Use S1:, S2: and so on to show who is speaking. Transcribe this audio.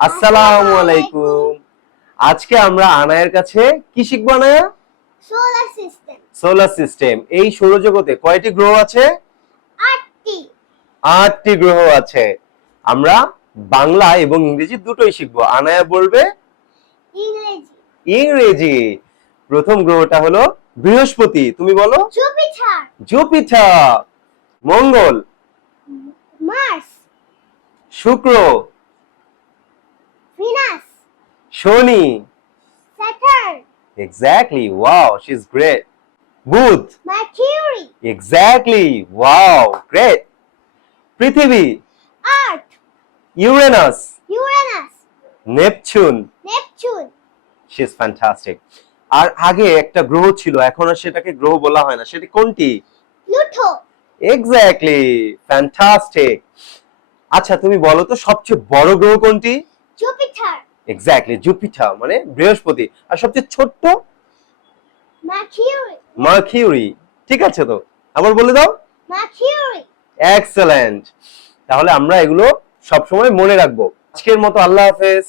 S1: আসসালামু আলাইকুম। আজকে আমরা আনায়ের কাছে কি শিখব Anaya?
S2: Solar system
S1: solar system এই সৌরজগতে কয়টি গ্রহ আছে?
S2: আটটি।
S1: আটটি গ্রহ আছে। আমরা বাংলা এবং ইংরেজি দুটোই শিখব। আনায়া বলবে?
S2: ইংরেজি।
S1: ইংরেজি। প্রথম গ্রহটা হলো বৃহস্পতি। তুমি বলো?
S2: জুপিটার।
S1: জুপিটার। মঙ্গল।
S2: মার্স।
S1: শুক্র। শনি
S2: Saturn
S1: exactly wow she is great বুধ
S2: মার্কিউরি
S1: এক্স্যাক্টলি ওয়াও গ্রেট পৃথিবী
S2: Earth
S1: Uranus
S2: Uranus
S1: Neptune
S2: Neptune
S1: she fantastic আর আগে একটা গ্রহ ছিল এখন আর সেটাকে গ্রহ বলা হয় না। সেটি কোনটি?
S2: প্লুটো
S1: এক্স্যাক্টলি ফ্যান্টাস্টিক আচ্ছা তুমি বলো তো সবচেয়ে বড় গ্রহ কোনটি? এক্স্যাক্টলি জুপিটার মানে বৃহস্পতি। আর সবচেয়ে ছোট্ট? মার্কিউরি ঠিক আছে তো? আবার বলে দাও।
S2: মার্কিউরি
S1: এক্সেলেন্ট তাহলে আমরা এগুলো সবসময় মনে রাখব। আজকের মতো আল্লাহ হাফেজ।